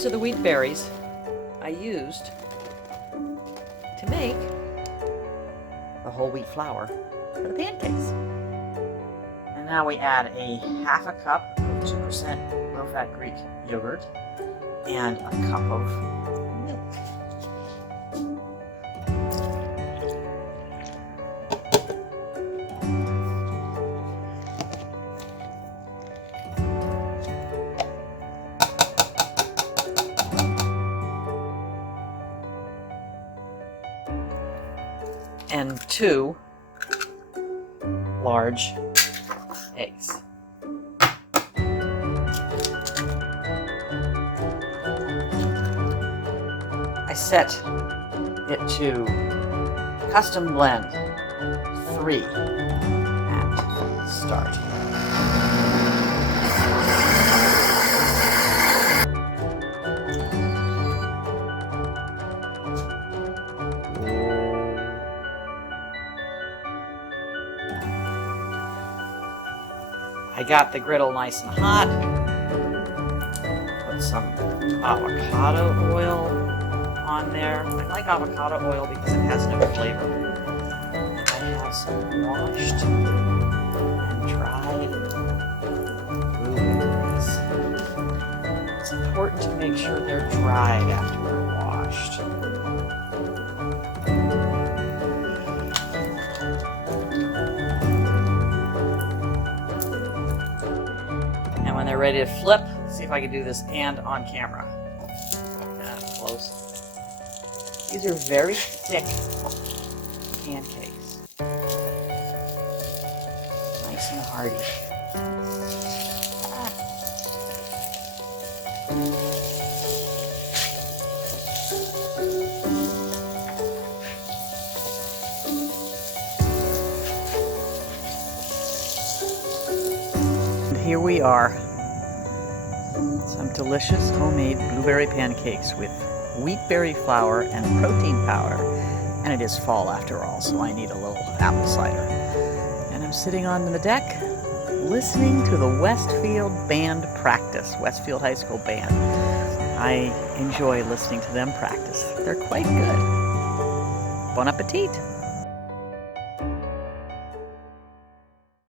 these are the wheat berries I used to make the whole wheat flour for the pancakes. And now we add a half a cup of 2% low-fat Greek yogurt and a cup of milk. And 2 large eggs. I set it to custom blend 3 and start. I got the griddle nice and hot. Put some avocado oil on there. I like avocado oil because it has no flavor. I have some washed and dried blueberries. It's important to make sure they're dried after they're washed. And when they're ready to flip, see if I can do this and on camera. Close. These are very thick pancakes. Nice and hearty. And here we are. Some delicious homemade blueberry pancakes with wheat berry flour and protein powder. And it is fall after all, so I need a little apple cider. And I'm sitting on the deck listening to the Westfield band practice, Westfield High School band. I enjoy listening to them practice. They're quite good. Bon appetit!